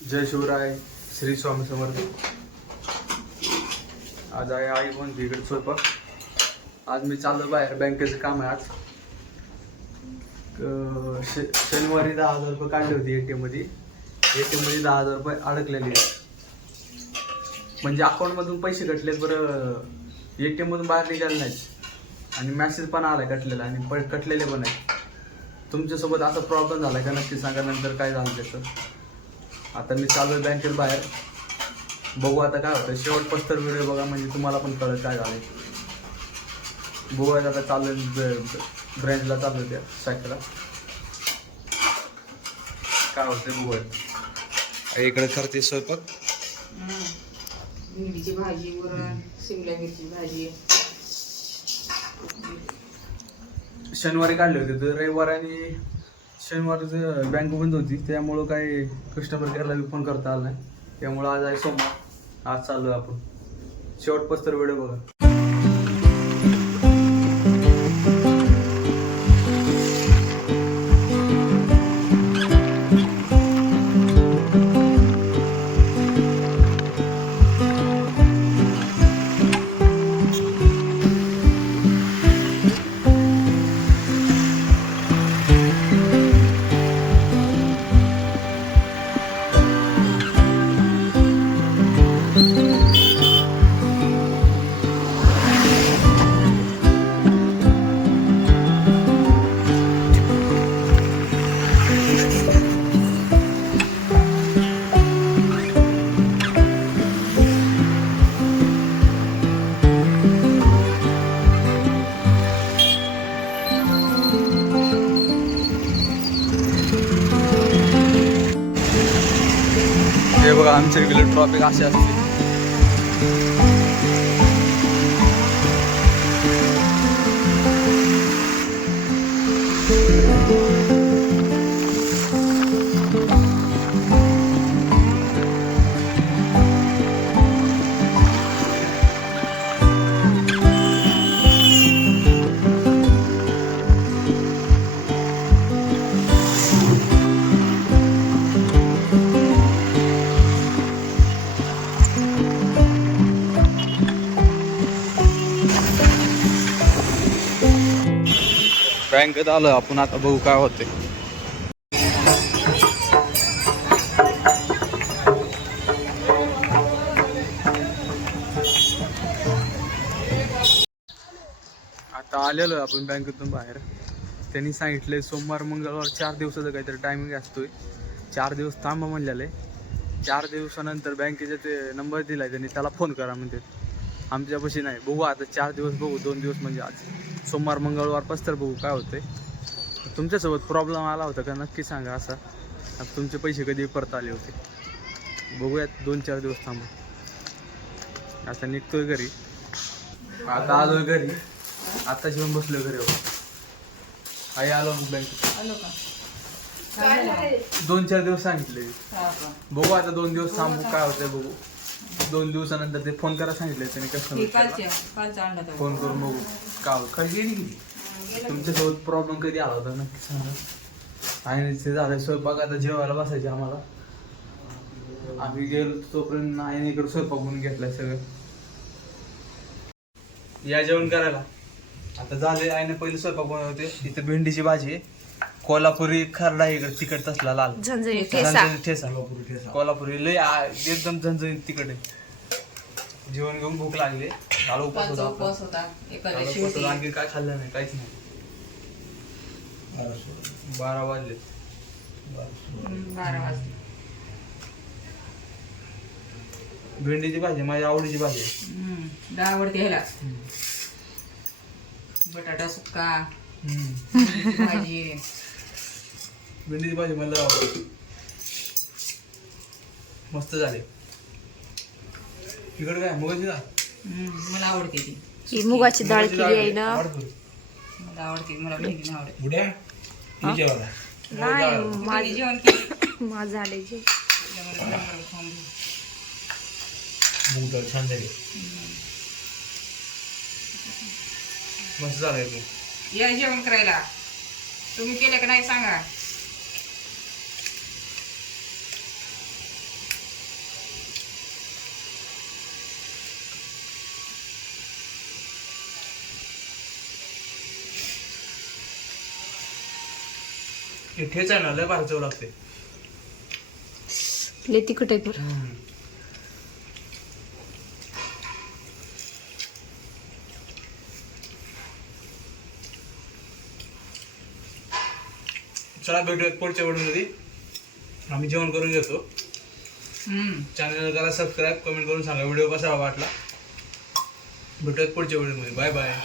जय शिवराय, श्री स्वामी समर्थ. आज आहे आई पण इकडे स्वयंपाक. आज मी चाललो बाहेर, बँकेचं काम आहे आज. शनिवारी 10,000 रुपये काढले होते ATM मध्ये. ATM मध्ये 10,000 रुपये अडकलेले आहेत. म्हणजे अकाउंटमधून पैसे कटलेत, बरं ATM मधून बाहेर निघाले नाहीत आणि मेसेज पण आलाय कटलेला आणि कटलेले पण आहेत. तुमच्यासोबत असा प्रॉब्लेम झाला का नक्की सांगा, नंतर काय झालं त्याचं. आता मी चालू आहे बँकेत बाहेर. बघू आता काय होतं. शेवट पस्तर व्हिडिओ बघा, म्हणजे तुम्हाला पण कळत काय झालं. बघूया आता चालू ब्रँचला चालू त्या साईडला काय होतं बघूया. इकडे करते स्वयंपाक. भेंडीची भाजी, वरण, शिमला मिरची भाजी. शनिवारी काढले होते तर रविवार आणि शनिवारचं बँक बंद होती, त्यामुळं काही कस्टमर केअरला बी फोन करता आला नाही. त्यामुळं आज आहे सोमवार. आज चालू आहे आपण. शेवट पस्तर व्हिडिओ बघा. हे बघा, आमच्या रेग्युलर ट्रॉफिक असे असते. बँकेत आलो आपण, आता बघू काय होते. आता आलेलो आहे आपण बँकेतून बाहेर. त्यांनी सांगितले सोमवार मंगळवार 4 दिवसाचा काहीतरी टायमिंग असतोय. 4 दिवस थांबा म्हणलेलं आहे. 4 दिवसानंतर बँकेचे ते नंबर दिलाय त्यांनी, त्याला फोन करा म्हणते. आमच्यापाशी नाही. बघू आता 4 दिवस बघू. 2 दिवस म्हणजे आज सोमवार मंगळवार तर बघू काय होतंय. तुमच्यासोबत प्रॉब्लेम आला होता का नक्की सांगा. असा तुमचे पैसे कधी परत आले होते. बघूयात 2-4 दिवस थांबू. आता निघतोय घरी. आता आलोय घरी. आता जेवण बसलोय घरी. आई आलो मग बँकेत. आलो का? 2-4 दिवस सांगितले. बघू आता 2 दिवस थांबू काय होतंय बघू. 2 दिवसानंतर ते फोन करा सांगितले त्यांनी. कस्टमर फोन करून बघू काय होतं. तुमच्यासोबत प्रॉब्लेम कधी आला होता नक्की सांगा. आणि ते झालं स्वयंपाक. आता जेवायला बसायचे आम्हाला. आम्ही गेलो तोपर्यंत आईने इकडे स्वयंपाक बनवून घेतलाय सगळं. या जेवण करायला. आता झाले. आईने पहिले स्वयंपाक बनवते. इथे भेंडीची भाजी, कोल्हापुरी खरडा, इकडे तिखट तसला लाल ठेसा. कोल्हापुरी लय एकदम झणझणीत तिखट आहे. जेवण घेऊन भूक लागली. काल उपवास होता. आणखी काय खाल्लं नाही, काहीच नाही. 12 वाजले. भेंडीची भाजी माझ्या आवडीची भाजी आहे. आवडते ह्याला. बटाटा सुक्का भाजी. भेंडीची भाजी मला आवडते. मस्त झाली. तिकडे काय मुगाची डाळ. मला आवडते ती. मुगाची डाळ केली आहे ना. मला आवडते. मला भेंडी आवडते. नाही जेवण केलं माझं झाले जे. छान झाली. मस्त झालंय. या जेवण करायला. तुम्ही केलं का नाही सांगा. हे ठेचा आहे ना लय भारी चव लागते. लय तिखट आहे बरं. चला भेटूयात पुढच्या व्हिडिओमध्ये. आम्ही जेवण करून घेतो. चॅनल करा सबस्क्राईब, कमेंट करून सांगा व्हिडिओ कसा वाटला. भेटूयात पुढच्या व्हिडिओमध्ये. Bye bye.